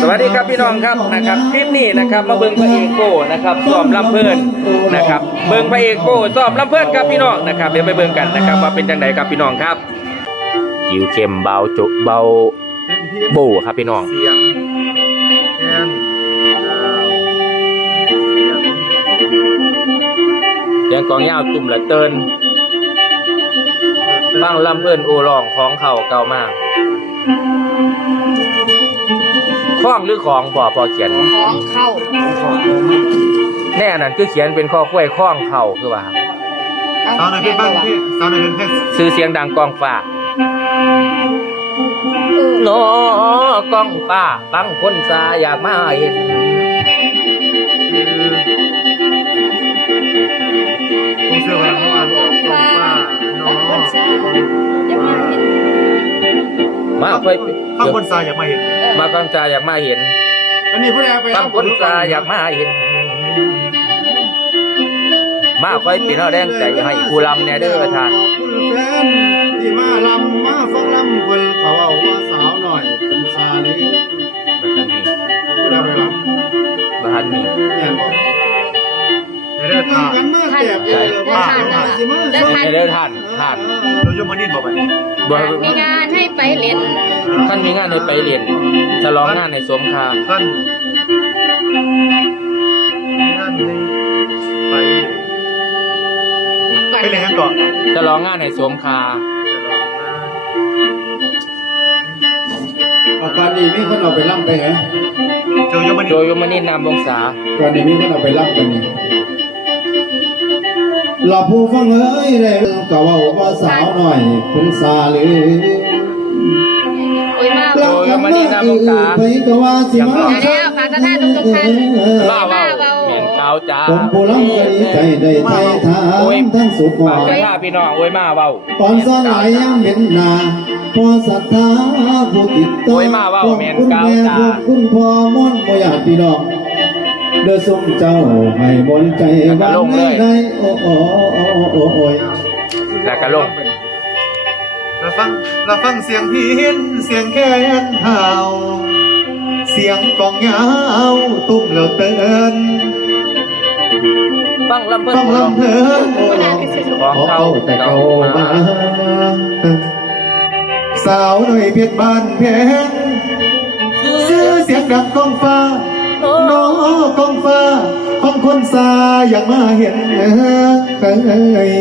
สวัสดีครับพี่น้องครับนะครับคลิปนี้นะครับมาเบิ่งพระเอกโก้นะครับซ้อมลำเพลินนะครับเบิ่งพระเอกโก้ซ้อมลำเพลินครับพี่น้องนะครับเดี๋ยวไปเบิ่งกันนะครับว่าเป็นจังไดครับพี่น้องครับจิวเข้มเบาจุเบาโบครับพี่น้องเสียงแคนเสียงกองยาวตุ่มละเตินฟังลำเพลินโอรองของเข่าเก่ามาก ข้องหรือของพอพอเขียน ของเข้าแน่นั่นคือเขียนเป็นข้อคุ้ยข้องเข่าคือว่าสาวในอยเพชรบ้างพี่สาวในอยเพชรเพชรซื้อเสียงดังกองฟ้าเออโนกองฟ้าตั้งคนสาอยากมาเห็นผมเสื้อพลังเขาอ่านออกกองฟ้าน้องคนชาอย่า มาเห็นมาค่อยข้างบนทรายอยากมาเห็นเออมากังจาอยากมาเห็นอันนี้ผู้ใดเอาไปตั้งคนสาอยากมาเห็น มาค่อยเป็นเอาแรงใจให้ผู้ลำแน่เด้อท่านคุณแฟนที่มาลำมาฟังลำเพิ่นเขาเอาว่าสาวหน่อยเป็นซาลีบัดนี้ผู้ใดไปลบ้านนี้ำเนี่ยบอกใน เรื่องนั่างงกันมาแตกเลยว่าสาวหน่อยสิมาเด้อท่านท่านโดยยมนินบอกไปบ่มีงานให้ไปเล่นท่านมีงานให้ไปเรียนฉลองงานในสมคาท่านงานในไปไปเรียนกันก่อนฉลองงานในสมคาเอาก่อนนี้มีคนเอาไปล่ำไปไงเจอยมนิโดนยยมนินนามวงศาก่อนนี้มีคนเอาไปล่ำกันนี่เราผู้ฟังเอ้ยเลยก็ว่าว่าสาวหน่อยเป็นซาลีโอ้ยมาโดยยมนินนามวงศาไปก็ว่าสิมาเดี๋ยวฝากท่านทุกท่านบ้าเว้าแม่นเกาจ้าผมผู้ลำก็ดีใจได้ไทยทามทั้งสุขหวาฝากนไว้ลาพี่น้องโอ้ยมาเว้าตอนซ่อนหลายยังเห็นหน้าพอศรัทธาผู้ติดต่อโอ้ยมาเว้าพวกแม่นคุณเกาแม่จ้าคุณพ่อม่อนบ่อยากพี่น้อง เด้อสมเจ้าให้มนต์ใจวางในในโอ้โอ้โอ้โอ้โอ้ยแล้วก็ลงเราฟังเราฟังเสียงพินเสียงแคนเห่าเสียงกองยาวตุ้มแล้วเตือนฟังลำเพิ่นต้องโอร้องลำเพลินโอ้ของขอเขาเขาแต่เก่ามาสาวหน่อยเพชรบ้านแพงซื้อเสียงดังกองฟ้า น้องกองฟ้าของคนสาอยากมาเห็นเอ้ย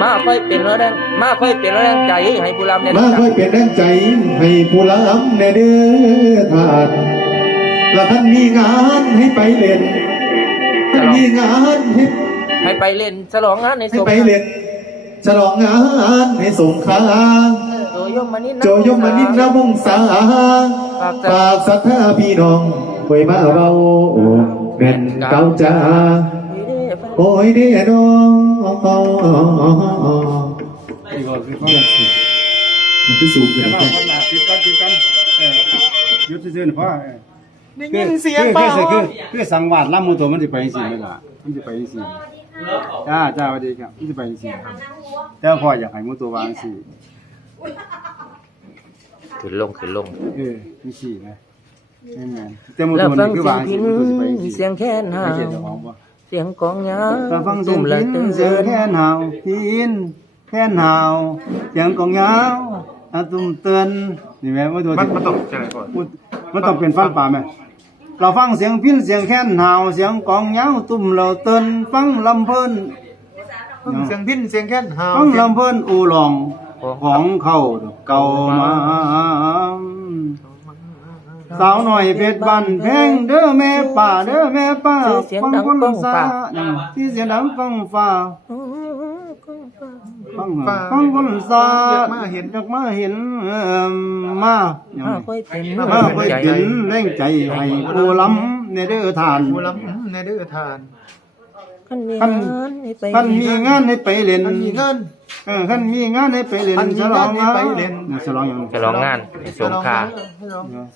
มาค่อยเป็นแล้วแรงมาค่อยเป็นแล้วแรงใจให้ผู้ลำเนี่ยมาค่อยเป็นแรงใจให้ผู้ล้ำในเด้อทานและท่านมีงานให้ไปเล่นท่านมีงานให้ให้ไปเล่นฉลองงานในให้สมไปเล่นฉลองงานให้สงขลาโด ยยมนินโจยมมานินนวงศาฝากศรัทธาพี่น้องไว้มาเบาแม่นเก่าจ้าโอ้ยเด้อน้องนี่ก็คือความสุขมันคือสูงเกินแต่ไปว่าคนหนาปิดก่อนปิดก่อนเออหยุดซื่อๆนะพ่อเออได้คือยินเสียงคือเปล่าคือคือคือสังวาสล่ำมือตัวมันจะไปสิไม่ล่ะมันจะไปสิจ้าจ้าสวัสดีครับมันจะไปสิแต่ว่าพ่ออยากให้มือตัววางสิ ขึ้นลงขึ้นลง เออมีสินะแม่นแม่นแต่มือแล้ตัววมันฟังคือเสียวางงสิพินมือตัวสิไปสิเสียงแค้นหาไม่ใช่เจ้าของบ่เสียงกองยาถ้าฟังเสียตุ่งมละพิเตืนเสียงอนแค่นหาวพินแค่นหาวเสียงกองยาวอาตุ้มเตือนนี่แม่ว่าตัวมันสิ มันต้องจะไหนก่อนพูดมันต้องเป็นฟังป่าไหม เราฟังเสียงพินเสียงแค้นหาวเสียงกองยาวตุ่มเราเตือนฟังลำเพลินเสียงพินเสียงแค่นหาวฟังลำเพลินอูหลอง ของเขาเก่ามาสาวหน่อยเพชรบันแพงเด้อแม่ป่าเด้อแม่ป่าฟังคนสาที่เสียงดังฟังฟ้าฟังฟังคนสามาเห็นอยากมาเห็นเอิ่มมามาค่อยเป็นมาไปเป็นแรงใจให้ผู้ล้ำในเด้อทานผู้ลำในเด้อทาน คันมีคันงานให้ไปท่านมีงานให้ไปเล่นมันมีเงิน เออท่านมีงานให้ไปเล่นท่านมีฉลองงานให้ไปเล่นฉลองอย่างฉลองงานในสมคา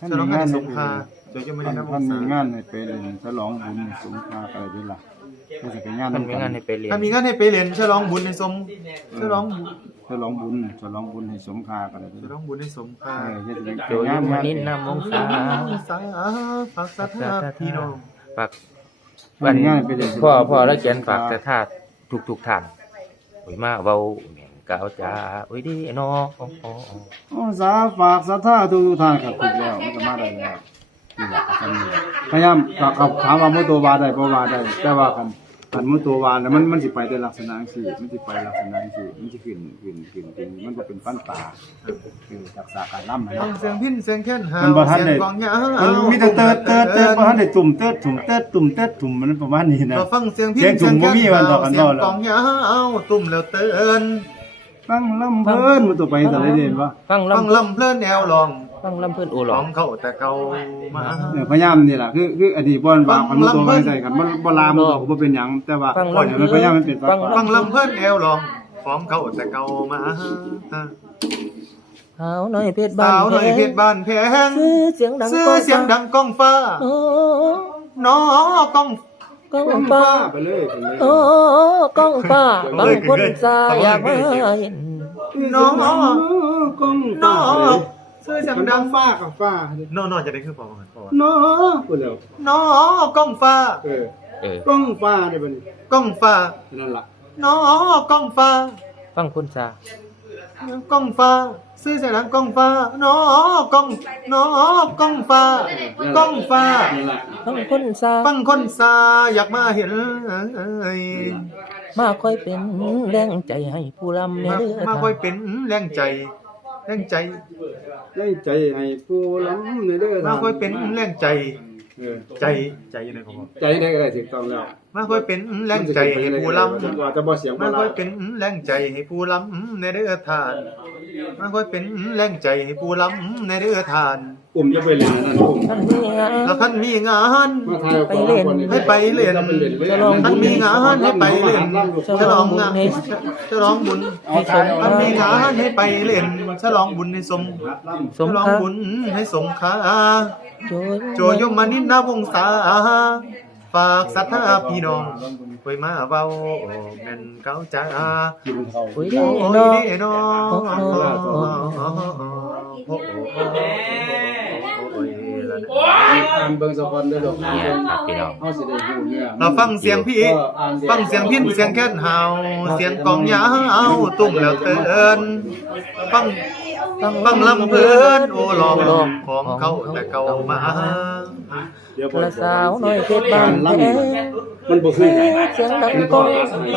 ฉลองงานสงขลาโจยมมานิท่านนนวท่านงมีศางานให้ไปเล่นฉลองบุญสงขลาอะไรด้วยล่ะไม่ใช่เป็นงานมันมีงานให้ไปเรียนถ้ามีงานให้ไปเล่นฉลองบุญในสมฉลองฉลองบุญฉลองบุญให้สมคากันเลยจะต้องบุญให้สมค่าเออเฮ็ดเป็นโดยมานินนำวงศาสาฝากสัทธาพี่น้องฝาก วันงานไปเลยพ่อพ่อแล้วเขียนฝากแต่ธาตุทุกทุกๆท่านโอ้ยมาเว้าแม่นกาวจ้าโอ้ยดีเนาะอ๋ออ๋ออ๋ออ๋อสาฝากศรัทธาทุกๆท่านครับถูกแล้วมันก็มาได้แล้วนี่แหละคำนี้พยายามก็เขาถามว่ามุตัววาได้บ่วาได้แต่ว่าคัน คันมุตัววาแล้วมันมันสิไปในลักษณะจังซี่มันสิไปลักษณะจังซี่มันสิขึ้นขึ้นขึ้นขึ้นมันบ่เป็นฟันปลาคือรักษาการล่ำให้ฟังเสียงพินเสียงแค้นหามันบ่ทันเสียงได้กลองยาวมันมีแต่เติร์ดเติร์ดเติร์ดบ่ทันได้ตุ่มเติร์ดตุ่มเติร์ดตุ่มเติร์ดตุ่มมันประมาณนี้นะเราฟังเสียงพินเสียงจุ่มบ่มีวันต่อกันเสียงบ่แล้วกลองยาวตุ่มแล้วเตือน ฟังลำเพิ่นมันตัวไปแต่ละเดือนวะฟังฟังลำลำเพลินแนวลองฟังลำเพิ่นโอหลร้อองงเข้าแต่เก่ามา เนี่ยพยายามนี่ล่ะคือคืออดีตบ่อนว่าคันมันตัวไปใส่กันบ่บ่ลามมันก็บ่เป็นหยังแต่ว่าบ่เนี่ยมันพยายามมันเป็นฟังฟังลำเพลินแนวลองฟ้องเข้าแต่เก่ามาสาวน้อยเพชรบ้าสานวหน่อยเพชรบ้านแพงซื้อเสียงดังซื้อเสียงดังก้องฟ้า โอ้ น้อก้อง ก้องฟังฟ้าฟ้าไปเลยไปเลยโอ้ก้องฟ้าบางคนสาอยากมาเห็นน้อกล้องน้ฟ้าอซื้อเสียงมันดัดังงฟ้ากับฟ้าน้อนอจะได้คือพอกันพอเนาะพูดแล้วน้อก้องฟ้าเออเออกล้องฟ้าได้บัดนี้ก้องฟ้านั่นล่ะน้อก้องฟ้าฟังคนสา ก้องฟ้า ซื้อเสียงดังก้องฟ้าน้อก้องน้อก้องฟ้าก้องฟ้านั่นล่ะฟังคนสาฟังคนซาอยากมาเห็นเอ้ยมาคอยเป็นแรงใจให้ผู้ลำเนี่ยมาเด้อมาค่อยเป็นแรงใจ แรงใจ ได้ใจให้ผู้ล้ำในเด้อมาค่อยเป็นแรงใจ เออใจใจยังไงผมบอกใจได้ก็ได้ถูกต้องแล้วมาค่อยเป็นแรงใจให้ผู้ล้ำว่าจะบ่เสียงบ่มาลาค่อยเป็นแรงใจให้ผู้ล้ำในเด้อทานมาค่อยเป็นแรงใจให้ผู้ล้ำในเด้อทาน กลุ่มจะไปเล่นนั่นกลุ่มท่านมีงานแล้วท่านมีงานมาทายไปเล่นให้ไปเล่นท่านมีงานให้ไปเล่นฉลองงานฉลองบุญเอาทายท่านมีงานให้ไปเล่นฉลองบุญให้สมสมฉลองค่าบุญให้สมค่าโจโจยมมานินนาวงศาฝากศรัทธาพี่น้องไว้มาเว้าแม่นเก้าจ้ากินเขาโอ้ยโอ้เด้อยเนาะเด้น้อง อ้ยละอ่านเบิ่งสะพอนได้ดอกเนี่ยครับพี่น้อง เฮาสิได้ฮู้เนื้อเราฟังเสียงพี่ฟังเสียงพินเสียงแค้นเฮาเสียงกองยาวตุ้มแล้วเตือนฟัง ฟังลำเพลินโอ้ลองลองของเขาแต่เก่ามาเดี๋ยวละสาวน้อยเพชรบ้านแพงมันบ่คือกันเสียงดังก้อง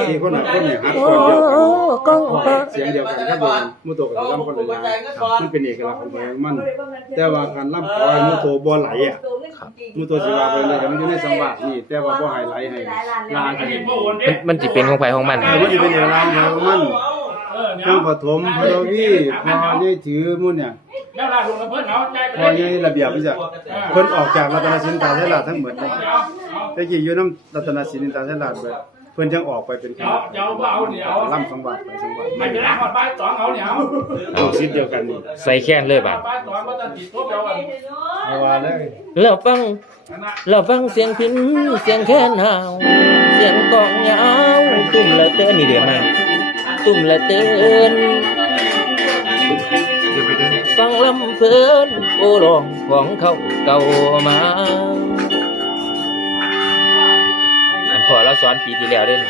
สี่คนน่ะคนเนี่ยฮัดโอ้คนเดียวกันก้องเสียงเดียวกันครับผมมุโตกับลำคนละอย่างมันเป็นเอกลักษณ์ของมัน แต่ว่าการลำขอให้มุโตบ่ไหลอะมุโตสิว่าไปเลยมันอยู่ในสังวาสนี่แต่ว่าบ่ให้ไหลให้ลางกันมันมันสิเป็นของไผของมันมันสิเป็นเอกลักษณ์ของมัน เครื่องปฐมพระวีพอใหญ่ถือมุ่นเนี่ยพอใหญ่ระเบียบพี่จ้ะเพิ่นออกจากรัตนสินตาเทราทั้งหมดเลยแต่กี้อยู่นำรัตนสินตาเทราเบิดเพิ่นจังออกไปเป็นคณะลำสังวาสไปสังวาสไม่เป็นไรหอดใบสองเขาเนี่ยเอาสิเดียวกันนี่ใส่แค้นเลยบาดใบสองก็จะติดตัวเดียวกันเอาว่าเลยแล้วฟังแล้วฟังเสียงพินเสียงแค้นหาวเสียงกองยาวตุ่มละเตือนนี่เดี๋ยวมา ตุ่มละเตือนเดี๋ยวไปเดินฟังลำเพลินโอ้ร้องของเขาเก่ามาอันพอเราสอนปีที่แล้วเด้น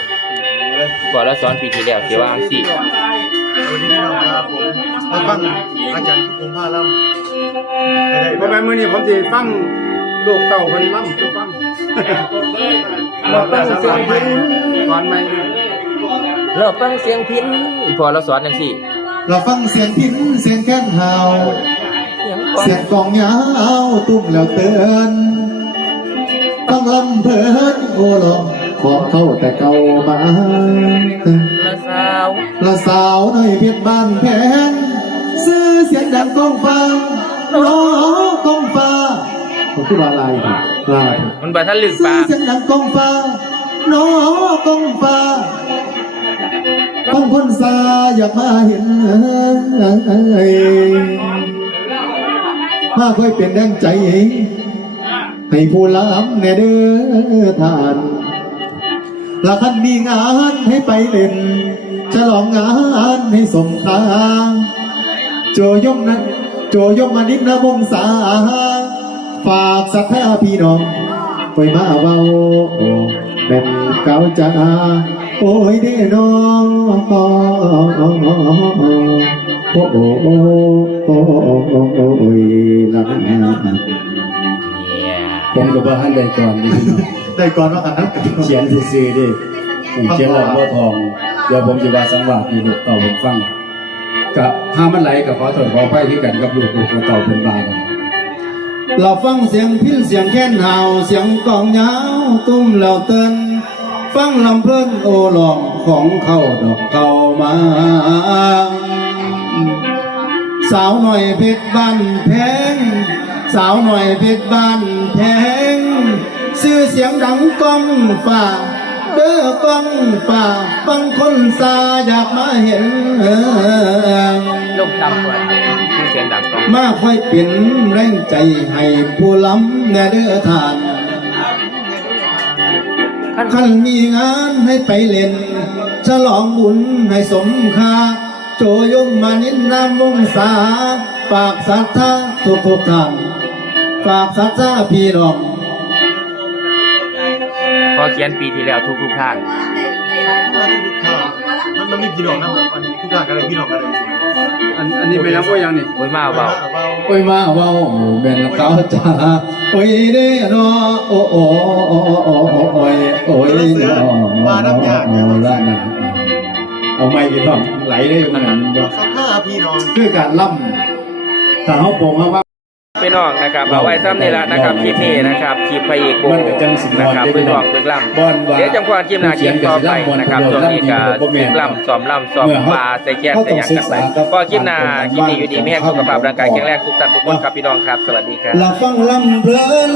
พอเราสอนปีที่แล้วที่ว่าอังสิสวัสดีพี่น้องครับผมมาฟังอาจารย์ทุกคนพาลำได้เพราะได้แม่มื้อนี้ผมสิฟังลูกเต้าเพิ่นล่ำสู่ฟังเราฟังเสียงพินก่อนใหม่ เราฟังเสียงพินพอเราสอนจังสิเราฟังเสียงพินเสียงแค้นเฮาเสียงกองเสียงกอาวตุ้มแล้วเตือนฟังลำเพลินโอลองของเขาแต่เก่ามาละสาวละสาวน้อยเพชรบ้านแพงซื้อเสียงดังก้องฟ้าน้องก้องฟ้าผมพูดว่าอะไรลายมันบ่ทันลึกซื้อเสียงดังก้องฟ้าน้องก้องฟ้าต้อง คนซาอยากมาเห็นมาค่อยเป็นแรงใจ ให้ผู้ล้ำแน่เด้อทานละคันมีงานให้ไปเล่นฉลองงานให้สมตาโจยมนะโจยมมานิดนะวงศาฝากศรัทธาพี่น้องไปมาเว้าแม่นเก่าจ้า โอ้ยเด้น้องโอ้โอ้โอ้โอ้โอ้โอ้ยละผมก็บ่ทันได้ก่อนนี่พี่น้องได้ก่อนว่ากันนะเขียนซื่อๆดิผมเขียนหลังบ่ทอง เดี๋ยวผมจะว่าสังวาสให้ลูกเต่าผมฟังกะถ้ามันไหลก็ขอโทษขออภัยที่กันกับลูกลูกเต่าเป็นบากันเราฟังเสียงพิ้นเสียงแค้นเห่าเสียงกองยาวตุ้มเหล่าเติ้น ฟังลำเพลินโอหลองของเขาดอกเข้ามา สาวหน่อยเพชรบ้านแพง สาวหน่อยเพชรบ้านแพงชื่อเสียงดังก้องฟ้าเด้อก้องฟ้าฟังคนซาอยากมาเห็นลงต่ำกว่าชื่อเสียงดังกองมาค่อยเป็นแรงใจให้ผู้ล้ำแน่เด้อทาน ขันมีงานให้ไปเล่น ฉลองบุญให้สมค่าโจยมมานินนามวงศาฝากศรัทธาทุกทุกๆท่าน ฝากศรัทธาพี่น้องพอเขียนปีที่แล้วทุกทุกๆท่านมันมันมีพี่น้องนะมันทุกอย่างกันเลยพี่น้องกันเลยอันอันนี้เป็นน้ำว่ายังนี่โอ้ยมาเบา โอ้ยมาเว้าแม่นเขาจ้าโอ้ยเด้อนอโอ้โอ้โอ้โอ้โอ้โอ้ยโอ้ยนอละนะเอาไม่กี่ต้องไหลได้ขนาดนั้นสักห้าพี่น้องคือการล่ำแต่เขาบอกว่า พี่น้องนะครับเอาไว้ซ้ำนี่ละนะครับคลิปนี้นะครับคลิปพระเอกโบมันก็จังสินะครับนอนได้เพื่อนน้องพี่เพื่อนน้องล่ำบ่อนว่าเดี๋ยวจังหวะคลิปหน้าคลิปต่อไปนะครับช่วงนี้ก็บ่แม่นฝึกล่ำซ้อมล่ำซ้อมปลาใส่แก้ใส่หยังกันไปก็คลิปหน้าคลิปนี้อยู่ดีไม่ให้สุขภาพร่างกายแข็งแรงทุกท่านทุกคนครับพี่น้องครับ สวัสดีครับเราฟังลำเพลิน